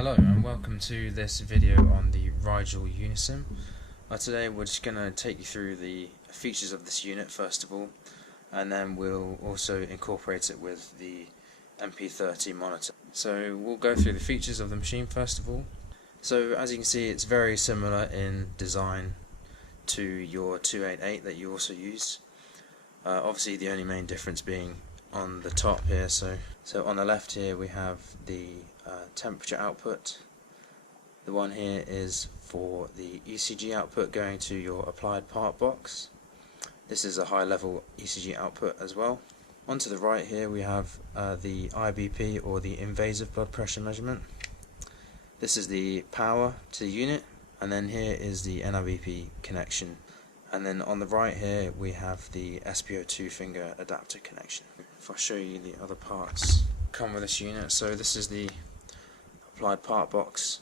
Hello and welcome to this video on the Rigel Unisim. Today we're just going to take you through the features of this unit first of all, and then we'll also incorporate it with the MP30 monitor. So we'll go through the features of the machine first of all. So as you can see, it's very similar in design to your 288 that you also use. Obviously the only main difference being on the top here. So on the left here we have the temperature output. The one here is for the ECG output going to your applied part box. This is a high level ECG output as well. Onto the right here we have the IBP, or the invasive blood pressure measurement. This is the power to the unit, and then here is the NIBP connection, and then on the right here we have the SpO2 finger adapter connection. If I show you the other parts come with this unit, so this is the applied part box.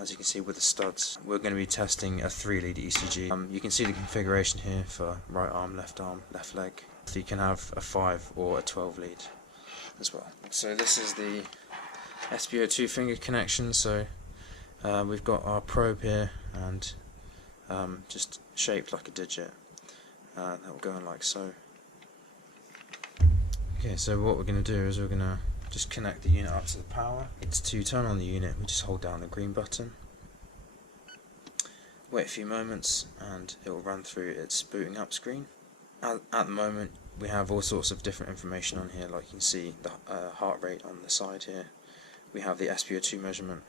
As you can see with the studs, we're going to be testing a 3-lead ECG. You can see the configuration here for right arm, left leg. So you can have a 5 or a 12 lead as well. So this is the SpO2 finger connection. So we've got our probe here, and just shaped like a digit. That will go in like so. Okay, so what we're going to do is we're going to just connect the unit up to the power. It's to turn on the unit, we just hold down the green button, wait a few moments, and it will run through its booting up screen. At the moment we have all sorts of different information on here, like you can see the heart rate on the side here. We have the SpO2 measurement.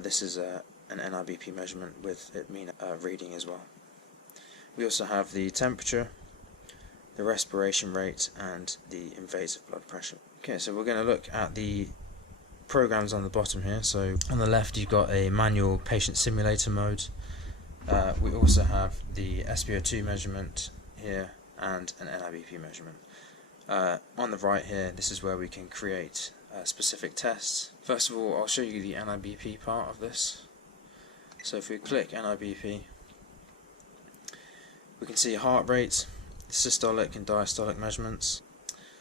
This is an NIBP measurement with it mean reading as well. We also have the temperature, the respiration rate, and the invasive blood pressure. Okay, so we're going to look at the programs on the bottom here. So on the left you've got a manual patient simulator mode. We also have the SpO2 measurement here and an NIBP measurement. On the right here, this is where we can create specific tests. First of all, I'll show you the NIBP part of this. So if we click NIBP, we can see heart rate, systolic and diastolic measurements.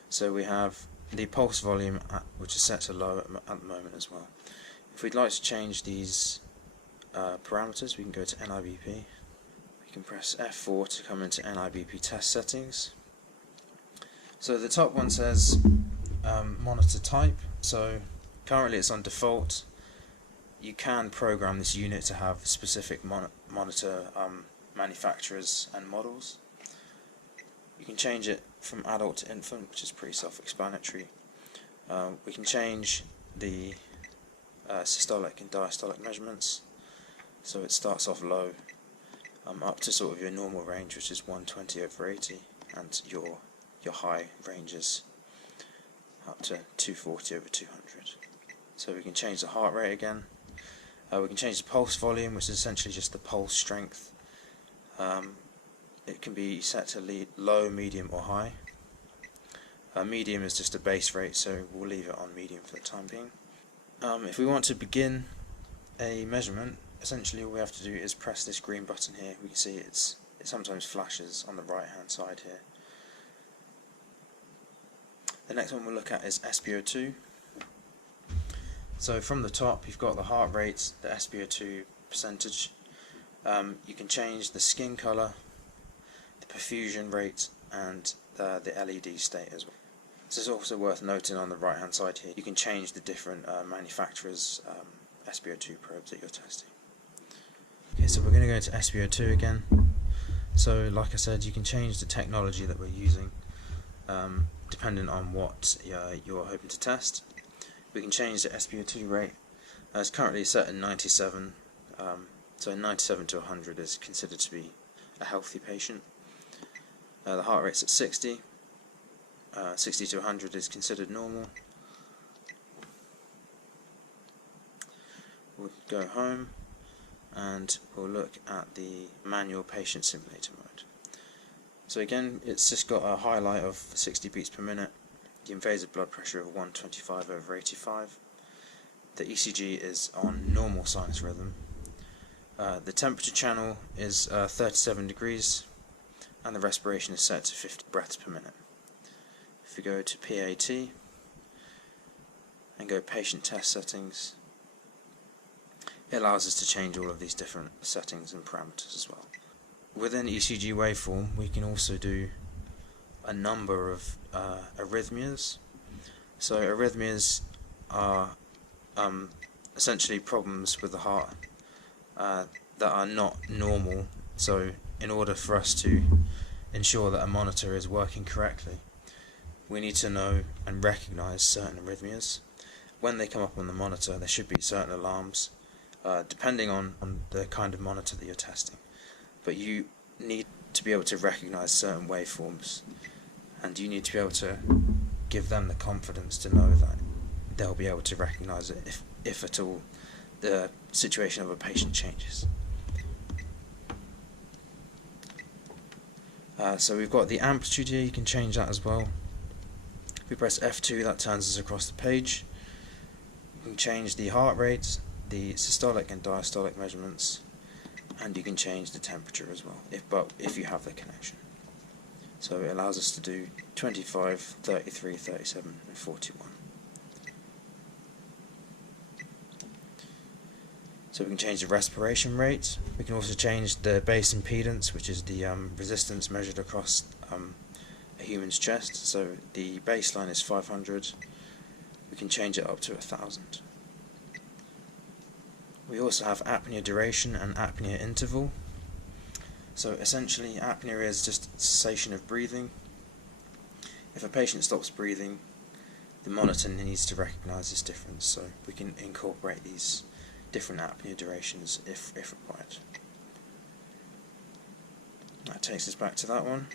So we have the pulse volume, which is set to low at the moment as well. If we'd like to change these parameters, we can go to NIBP. We can press F4 to come into NIBP test settings. So the top one says monitor type. So currently it's on default. You can program this unit to have specific monitor manufacturers and models. You can change it from adult to infant, which is pretty self-explanatory. We can change the systolic and diastolic measurements, so it starts off low, up to sort of your normal range, which is 120/80, and your high ranges up to 240/200. So we can change the heart rate again. We can change the pulse volume, which is essentially just the pulse strength. It can be set to low, medium or high. Medium is just a base rate, so we'll leave it on medium for the time being. If we want to begin a measurement, essentially all we have to do is press this green button here. We can see it sometimes flashes on the right hand side here. The next one we'll look at is SpO2. So from the top you've got the heart rate, the SpO2 percentage. You can change the skin colour, the perfusion rate, and the LED state as well. This is also worth noting on the right hand side here. You can change the different manufacturers' SpO2 probes that you're testing. Okay, so we're going to go into SpO2 again. So like I said, you can change the technology that we're using depending on what you're hoping to test. We can change the SpO2 rate. It's currently set at 97. So 97 to 100 is considered to be a healthy patient. The heart rate's at 60. 60 to 100 is considered normal. We'll go home and we'll look at the manual patient simulator mode. So again, it's just got a highlight of 60 beats per minute, the invasive blood pressure of 125/85. The ECG is on normal sinus rhythm. The temperature channel is 37 degrees, and the respiration is set to 50 breaths per minute. If we go to PAT and go patient test settings, it allows us to change all of these different settings and parameters as well. Within ECG waveform, we can also do a number of arrhythmias. So arrhythmias are essentially problems with the heart that are not normal. So in order for us to ensure that a monitor is working correctly, we need to know and recognize certain arrhythmias. When they come up on the monitor, there should be certain alarms, depending on the kind of monitor that you're testing. But you need to be able to recognize certain waveforms, and you need to be able to give them the confidence to know that they'll be able to recognize it if at all the situation of a patient changes. So we've got the amplitude here, you can change that as well. If we press F2, that turns us across the page. You can change the heart rate, the systolic and diastolic measurements, and you can change the temperature as well, if you have the connection. So it allows us to do 25, 33, 37 and 41. So we can change the respiration rate. We can also change the base impedance, which is the resistance measured across a human's chest. So the baseline is 500. We can change it up to 1000. We also have apnea duration and apnea interval. So essentially, apnea is just cessation of breathing. If a patient stops breathing, the monitor needs to recognize this difference, so we can incorporate these different apnea durations if required. That takes us back to that one.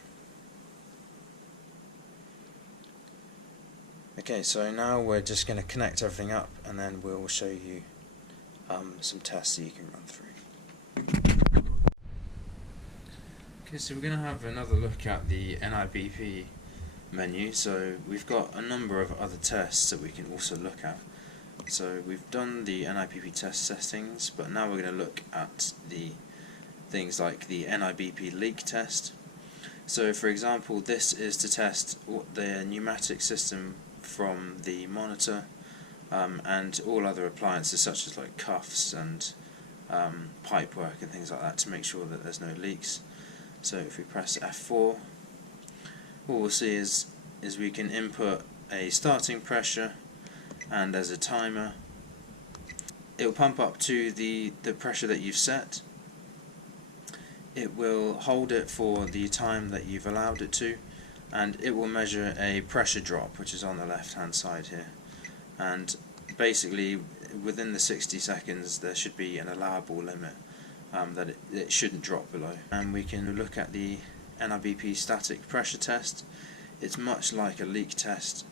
Okay, so now we're just going to connect everything up, and then we'll show you some tests that you can run through. Okay, so we're going to have another look at the NIBP menu. So we've got a number of other tests that we can also look at. So we've done the NIBP test settings, but now we're going to look at the things like the NIBP leak test. So for example, this is to test the pneumatic system from the monitor and all other appliances such as like cuffs and pipe work and things like that, to make sure that there's no leaks. So if we press F4, what we'll see is we can input a starting pressure, and as a timer it will pump up to the pressure that you've set. It will hold it for the time that you've allowed it to, and it will measure a pressure drop, which is on the left hand side here, and basically within the 60 seconds there should be an allowable limit that it shouldn't drop below. And we can look at the NIBP static pressure test. It's much like a leak test,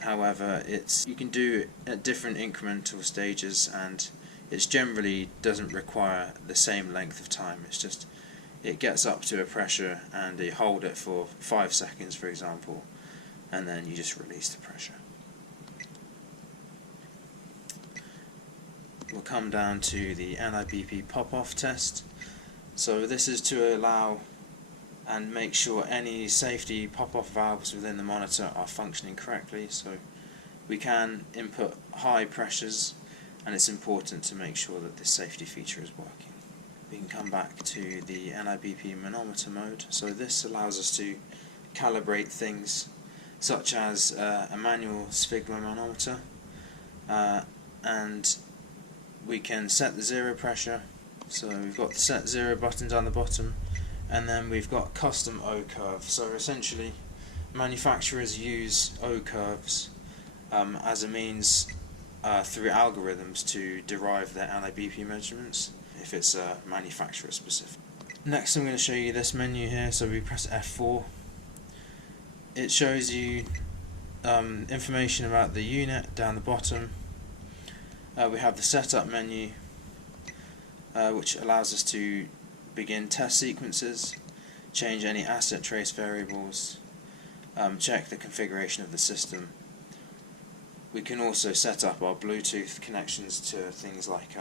however you can do it at different incremental stages, and it generally doesn't require the same length of time. It's just it gets up to a pressure and you hold it for 5 seconds for example, and then you just release the pressure. We'll come down to the NIBP pop-off test. So this is to allow and make sure any safety pop-off valves within the monitor are functioning correctly. So we can input high pressures, and it's important to make sure that this safety feature is working. We can come back to the NIBP manometer mode. So this allows us to calibrate things such as a manual sphygma manometer, and we can set the zero pressure. So we've got the set zero button down the bottom, and then we've got custom O curve. So essentially manufacturers use O curves as a means through algorithms to derive their NIBP measurements if it's manufacturer specific. Next I'm going to show you this menu here. So we press F4. It shows you information about the unit down the bottom. We have the setup menu, which allows us to begin test sequences, change any asset trace variables, check the configuration of the system. We can also set up our Bluetooth connections to things like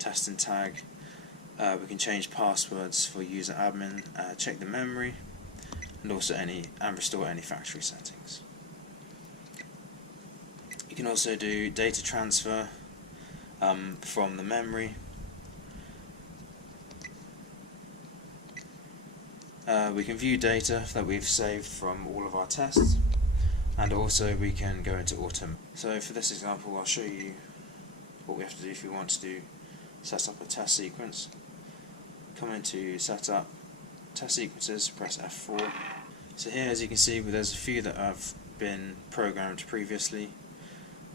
test and tag. We can change passwords for user admin, check the memory, and also restore any factory settings. You can also do data transfer, from the memory. We can view data that we've saved from all of our tests, and also we can go into autumn. So for this example, I'll show you what we have to do if we want to set up a test sequence. Come into Setup, Test Sequences, press F4. So here, as you can see, there's a few that have been programmed previously.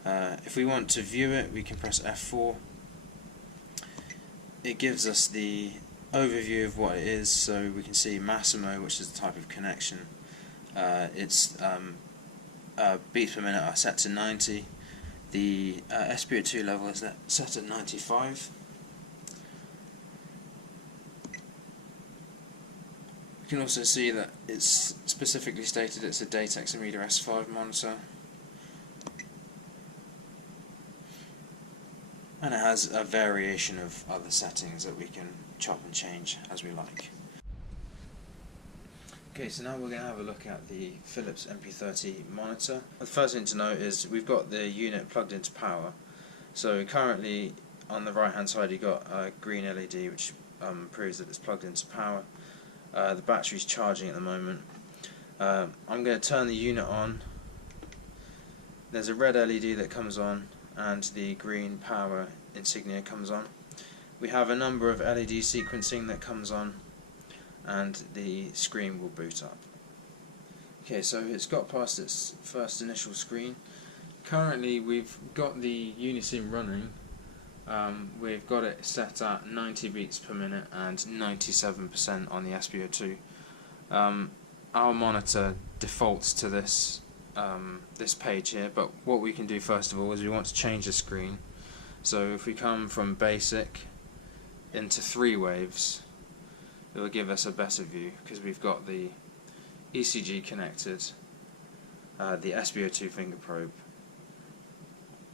If we want to view it, we can press F4. It gives us the overview of what it is, so we can see Massimo, which is the type of connection. Its beats per minute are set to 90. The SpO2 level is set at 95. You can also see that it's specifically stated it's a Dateximeter S5 monitor, and it has a variation of other settings that we can chop and change as we like. Okay, so now we're going to have a look at the Philips MP30 monitor. The first thing to note is we've got the unit plugged into power. So currently on the right hand side you've got a green LED which proves that it's plugged into power. The battery's charging at the moment. I'm going to turn the unit on. There's a red LED that comes on and the green power insignia comes on. We have a number of LED sequencing that comes on, and the screen will boot up. Okay, so it's got past its first initial screen. Currently we've got the Unisim running. We've got it set at 90 beats per minute and 97% on the SpO2. Our monitor defaults to this page here, but what we can do first of all is we want to change the screen. So if we come from basic into 3 waves, it will give us a better view because we've got the ECG connected, the SpO2 finger probe,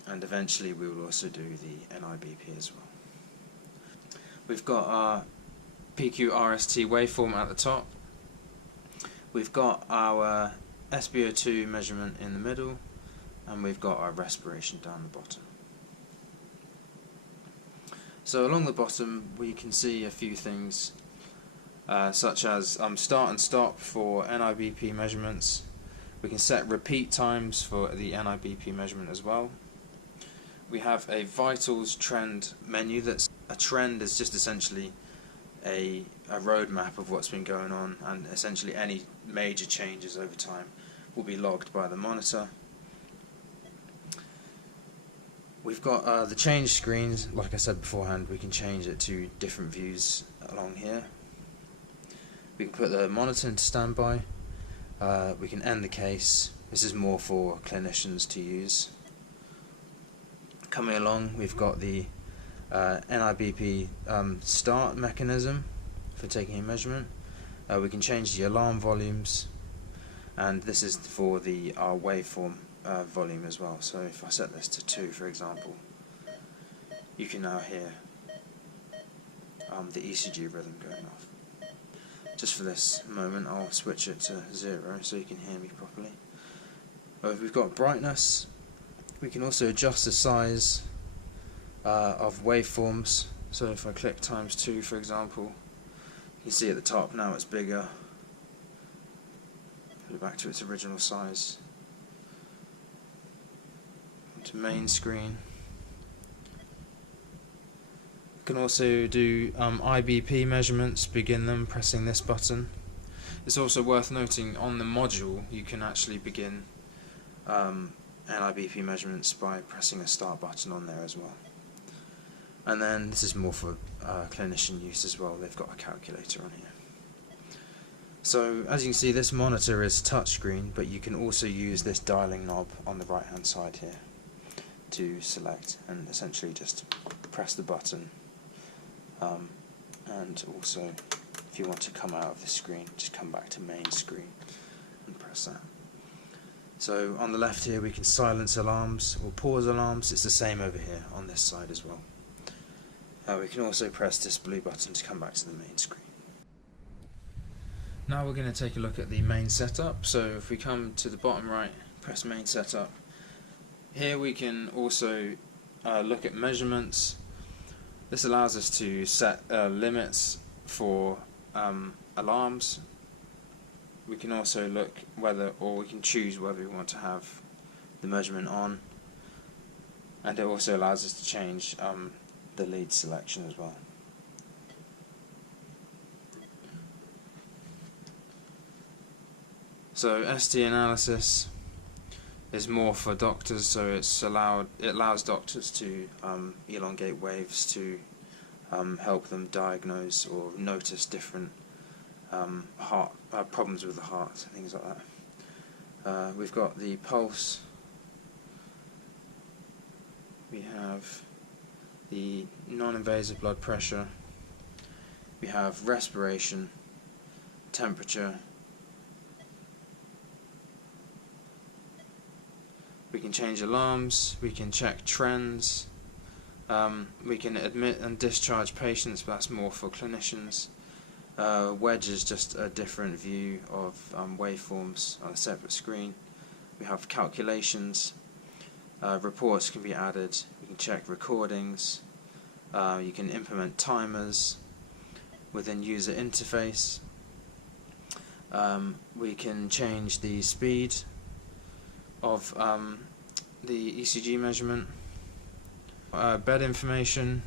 and eventually we will also do the NIBP as well. We've got our PQRST waveform at the top. We've got our SpO2 measurement in the middle, and we've got our respiration down the bottom. So along the bottom we can see a few things such as start and stop for NIBP measurements. We can set repeat times for the NIBP measurement as well. We have a vitals trend menu. A trend is just essentially a roadmap of what's been going on, and essentially any major changes over time will be logged by the monitor. We've got the change screens. Like I said beforehand, we can change it to different views along here. We can put the monitor into standby. We can end the case. This is more for clinicians to use. Coming along, we've got the NIBP start mechanism for taking a measurement. We can change the alarm volumes, and this is for our waveform volume as well. So if I set this to 2, for example, you can now hear the ECG rhythm going off. Just for this moment I'll switch it to 0 so you can hear me properly. We've got brightness. We can also adjust the size of waveforms. So if I click ×2, for example, you can see at the top now it's bigger. Put it back to its original size. To main screen. You can also do IBP measurements, begin them pressing this button. It's also worth noting on the module you can actually begin NIBP measurements by pressing a start button on there as well. And then this is more for clinician use as well. They've got a calculator on here. So as you can see, this monitor is touchscreen, but you can also use this dialing knob on the right hand side here to select and essentially just press the button, and also if you want to come out of the screen, just come back to main screen and press that. So on the left here we can silence alarms or pause alarms. It's the same over here on this side as well. We can also press this blue button to come back to the main screen. Now we're going to take a look at the main setup. So if we come to the bottom right, press main setup. Here we can also look at measurements. This allows us to set limits for alarms. We can also look we can choose whether we want to have the measurement on, and it also allows us to change the lead selection as well. So ST analysis is more for doctors, so it allows doctors to elongate waves to help them diagnose or notice different heart problems with the heart, things like that. We've got the pulse. We have the non-invasive blood pressure. We have respiration, temperature. We can change alarms, we can check trends, we can admit and discharge patients, but that's more for clinicians. Wedge is just a different view of waveforms on a separate screen. We have calculations, reports can be added, we can check recordings, you can implement timers within user interface, we can change the speed of the ECG measurement, bed information,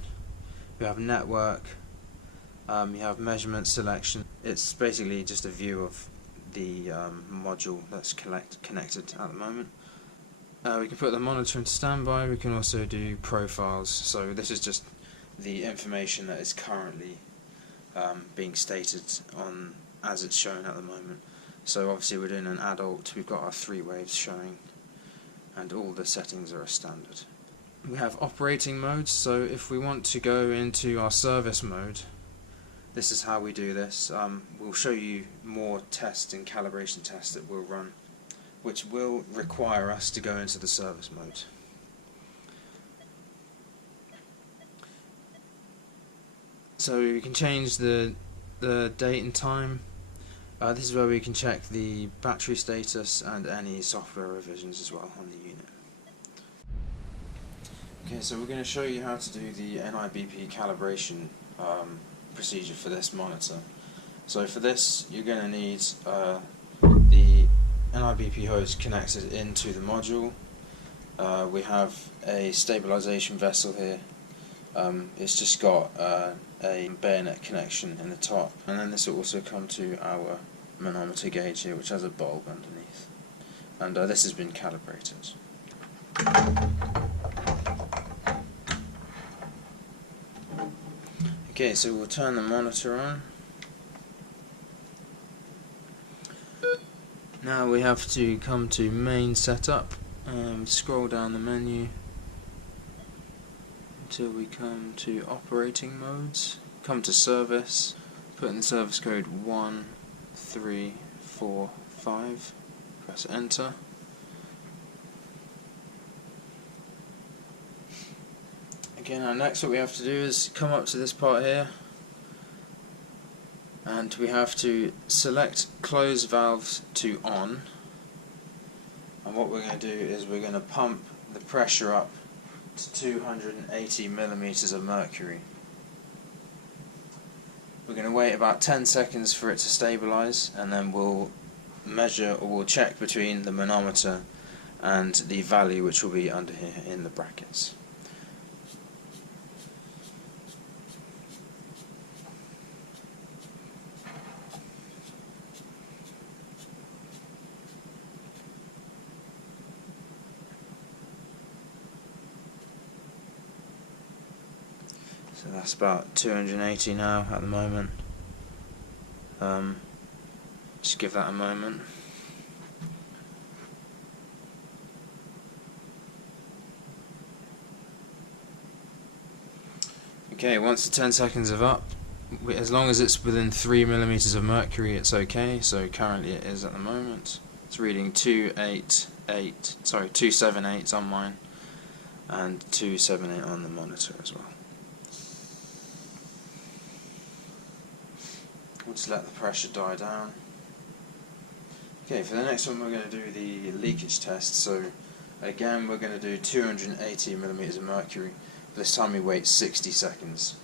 we have network, you have measurement selection. It's basically just a view of the module that's connected at the moment. We can put the monitor into standby. We can also do profiles, so this is just the information that is currently being stated on as it's shown at the moment. So obviously we're doing an adult, we've got our 3 waves showing, and all the settings are as standard. We have operating modes, so if we want to go into our service mode, this is how we do this. We'll show you more tests and calibration tests that we'll run, which will require us to go into the service mode. So we can change the date and time. This is where we can check the battery status and any software revisions as well on the unit. Okay, so we're going to show you how to do the NIBP calibration procedure for this monitor. So for this you're going to need the NIBP hose connected into the module. We have a stabilization vessel here. It's just got a bayonet connection in the top, and then this will also come to our manometer gauge here, which has a bulb underneath, and this has been calibrated. Okay, so we'll turn the monitor on. Now we have to come to main setup, scroll down the menu until we come to operating modes, come to service, put in the service code 1345, press enter. Again, now next what we have to do is come up to this part here, and we have to select close valves to on, and what we're going to do is we're going to pump the pressure up to 280 millimeters of mercury. We're going to wait about 10 seconds for it to stabilize, and then we'll measure, or we'll check between the manometer and the value, which will be under here in the brackets. So that's about 280 now at the moment. Just give that a moment. Okay, once the 10 seconds are up, as long as it's within 3 millimeters of mercury, it's okay. So currently it is at the moment. It's reading 278 on mine, and 278 on the monitor as well. We'll just let the pressure die down. Okay, for the next one we're going to do the leakage test. So Again, we're going to do 280 millimeters of mercury. This time we wait 60 seconds.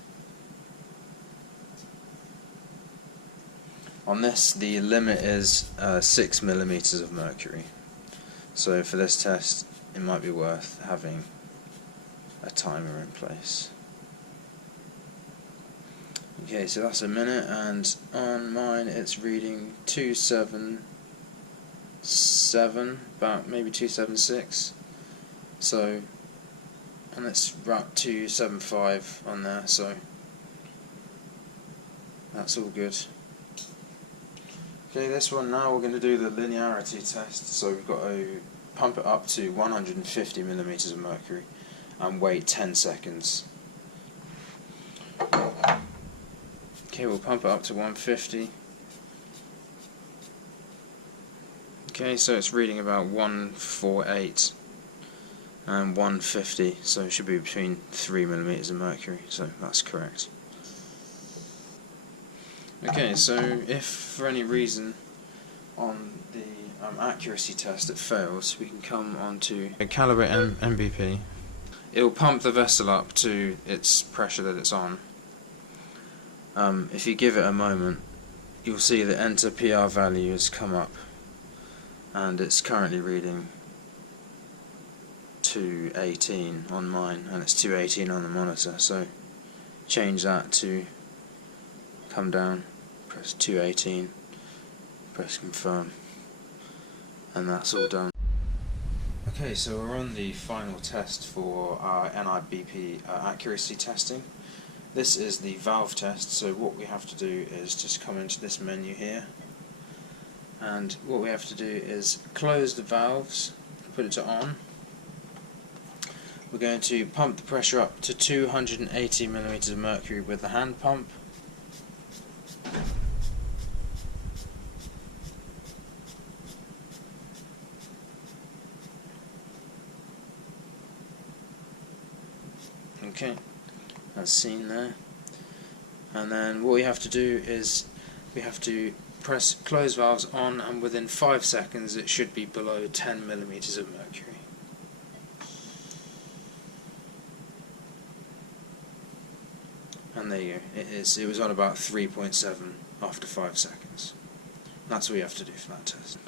On this, the limit is 6 millimeters of mercury. So for this test, it might be worth having a timer in place. Okay, so that's a minute, and on mine it's reading 277, about maybe 276. So, and it's about 275 on there, so that's all good. Okay, this one now we're going to do the linearity test. So we've got to pump it up to 150 millimeters of mercury and wait 10 seconds. Okay, we'll pump it up to 150. Okay, so it's reading about 148 and 150, so it should be between 3 millimeters of mercury, so that's correct. Okay, so if for any reason on the accuracy test it fails, we can come on to calibrate NBP. It will pump the vessel up to its pressure that it's on. If you give it a moment, you'll see the enter PR value has come up, and it's currently reading 218 on mine, and it's 218 on the monitor. So change that to come down, press 218, press confirm, and that's all done. Okay, so we're on the final test for our NIBP accuracy testing. This is the valve test, so what we have to do is just come into this menu here, and what we have to do is close the valves, put it to on. We're going to pump the pressure up to 280 millimeters of mercury with the hand pump. Okay, as seen there. And then what we have to do is we have to press close valves on, and within 5 seconds it should be below 10 millimeters of mercury. And there you go, it was on about 3.7 after 5 seconds. That's what you have to do for that test.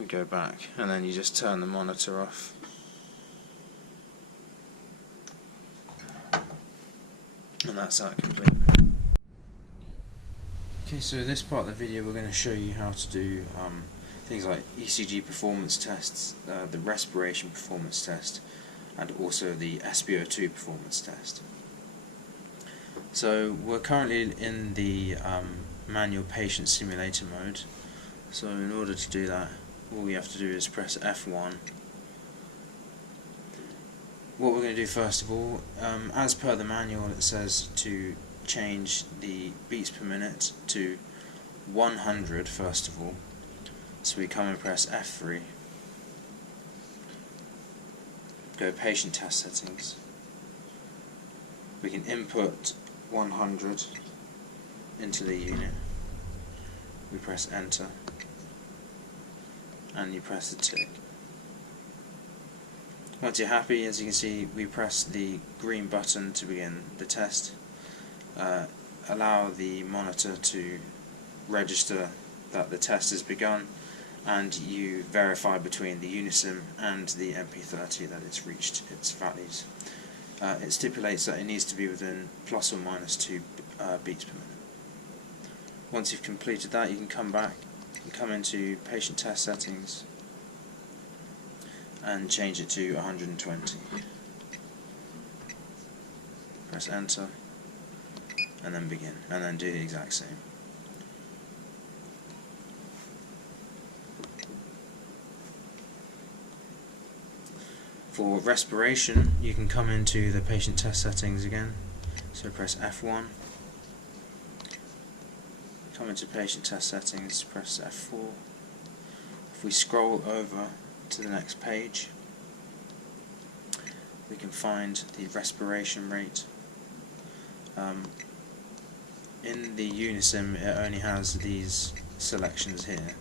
We go back, and then you just turn the monitor off. And that's that complete. Okay, so this part of the video we're going to show you how to do things like ECG performance tests, the respiration performance test, and also the SpO2 performance test. So we're currently in the manual patient simulator mode, so in order to do that all we have to do is press F1. What we're going to do first of all, as per the manual, it says to change the beats per minute to 100 first of all. So we come and press F3. Go patient test settings. We can input 100 into the unit. We press enter, and you press the tick. Once you're happy, as you can see, we press the green button to begin the test. Allow the monitor to register that the test has begun, and you verify between the Unisim and the MP30 that it's reached its values. It stipulates that it needs to be within plus or minus 2 beats per minute. Once you've completed that, you can come back and come into patient test settings and change it to 120. Press enter, and then begin, and then do the exact same. For respiration, you can come into the patient test settings again, so press F1, come into patient test settings, press F4. If we scroll over to the next page, we can find the respiration rate. In the Unisim it only has these selections here,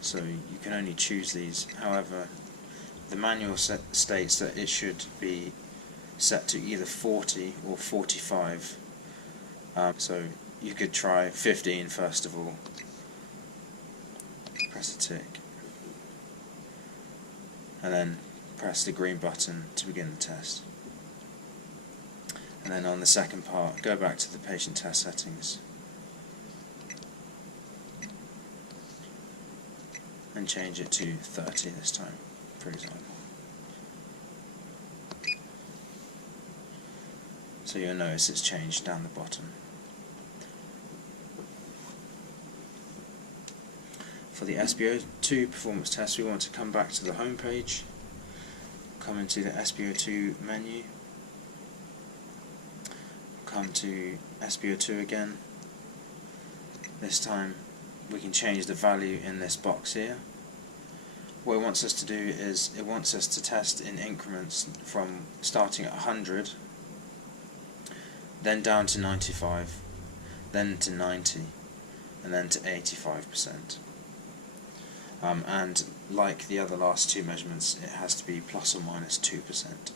so you can only choose these. However, the manual states that it should be set to either 40 or 45, so you could try 15 first of all. Press a tick and then press the green button to begin the test. And then on the second part, go back to the patient test settings and change it to 30 this time, for example. So you'll notice it's changed down the bottom. For the SpO2 performance test, we want to come back to the home page, come into the SpO2 menu, come to SpO2 again. This time we can change the value in this box here. What it wants us to do is it wants us to test in increments from starting at 100, then down to 95, then to 90, and then to 85%. And like the other last two measurements, it has to be plus or minus 2%.